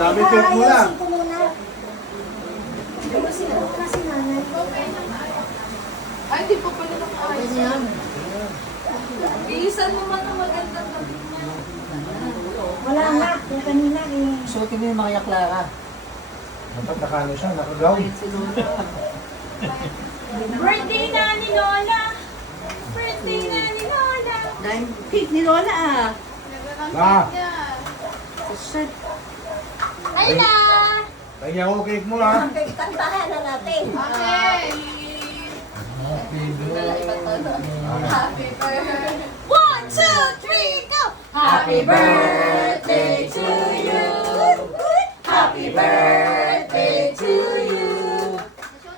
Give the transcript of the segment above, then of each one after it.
Dami cake mo na. Ay, hindi pa pala nakaayos. Bilisan mo man ang magandang gabi niya. Wala nga, yung kanina eh. Suotin mo yung mga yaklara. Dapat nakano siya, nakagaw. Birthday na ni Lola! Birthday na ni Lola! Dahil cake ni Lola ah. Ah, Ayla! kaya ako cake mo ha. Tantahan na natin. Okay! Happy birthday. Happy birthday! 1, 2, 3, go! Happy birthday to you! Happy birthday to you!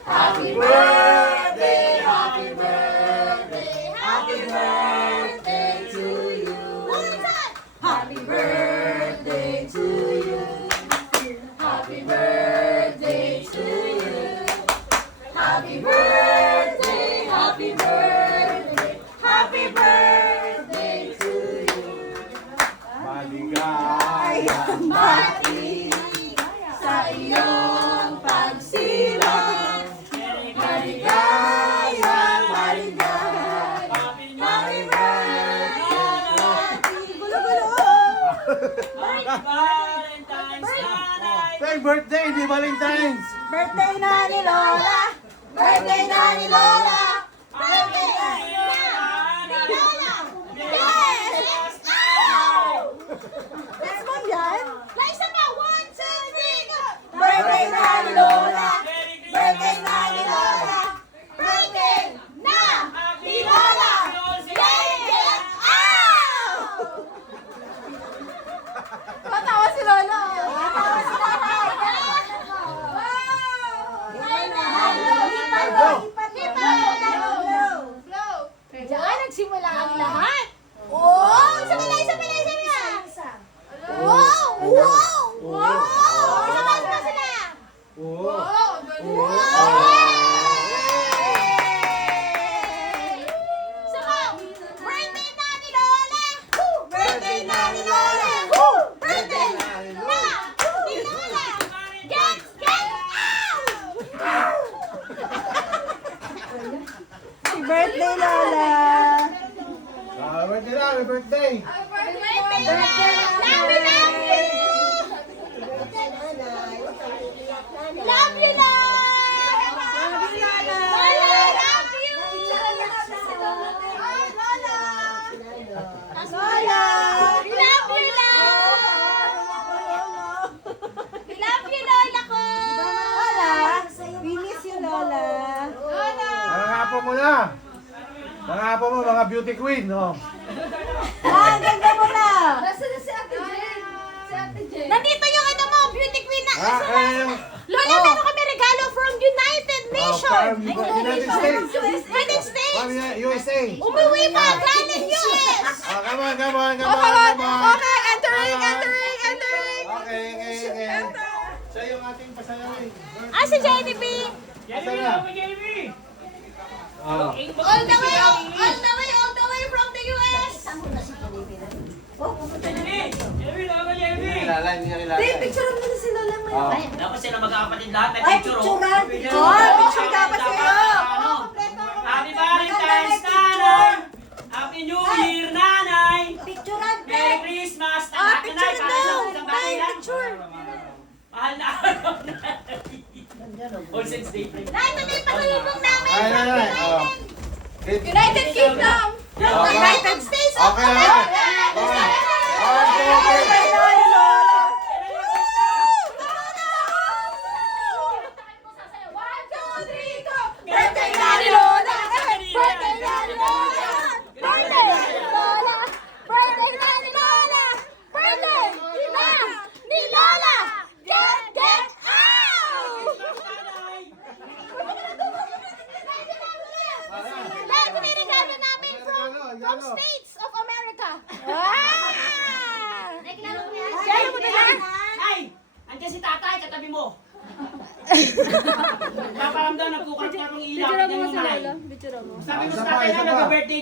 Happy birthday! Happy birthday! Happy birthday to you! One time! Happy birthday to you! Happy birthday to you! Happy birthday! Happy birthday! Happy birthday to you! Maligaya. Mati sa iyong pagsilang. Maligaya, maligaya. Happy birthday, Mati. Gulo-gulo. Say birthday, di Valentine's. Birthday na ni Lola! Birthday na ni Lola. Birthday na ni Lola. Yes! Ow! Next month yan? Liza pa, 1, 2, 3, go! Birthday na ni Lola! Birthday na ni Lola! Birthday na ni Lola! Yes! Ow! Matawa si Lola. Matawa si Lola. Diyan, nagsimula ang lahat. Oh! Isa pa na, isa pa na, isa pa na. Wow! Wow! Wow! Isa pa, isa pa sila. Oo. Saka, birthday na ni Lola! Birthday na ni Lola! Birthday na ni Lola! Get out! Happy birthday, Lola! Birthday na, happy birthday. Birthday na! Love you, love you! Love you, Lola! Love you, Lola! Love you! Ay, Lola! Lola! We love you, Lola! We love you, Lola ko! Lola! We miss you, Lola! Lola! Mga apo mo na. Mga apo mo, mga beauty queen. Oh. Ah, ganda mo na! Nasaan na si Ate Jen? Si Ate Jen. Nandito yung ano mo, beauty queen na. Ayun. Lola, meron kami regalo from United From Nations. United States. United States. From USA. Umuwi pa, galing US. Oh, come on, come on, come on, come on. Okay, entering, entering, entering. Okay, okay, okay. Siya yung ating pasayawin. Ah, si Jenny B. Asa na? Oh. All the way, all the way, all the way from the US. Kilala, hindi niya kilala. Picture mo na si Lola mo. Oh. Dapat sila magkakapatid lahat. May Ay, picture. picturean! Picture. Oh, picture dapat kayo! Ano? Happy Valentine's, nanay! Happy New Year, nanay! Picturean! Merry Christmas! Ah, Tanghak na, picture kahit daw! lang isang bagay Tay, lang. picture! Mahal na araw na. All Saints Day. Na, ito na yung pasalubong namin Ay, from ay, ay. Oh. United Kingdom. From the United States of Okay, okay. America. Okay, okay. One, two, three, go! Birthday na ni Lola! Birthday na ni Lola! Birthday na ni Lola! Birthday na ni Lola! Birthday na ni Lola! Get out! Dahil ito na yung regalo namin from States of America. Regalo mo na lang? Ay! Andiyan si tatay, katabi mo. Paparamdam na kukurap-kurap ng ilaw. Sabi mo sa tatay na nag-birthday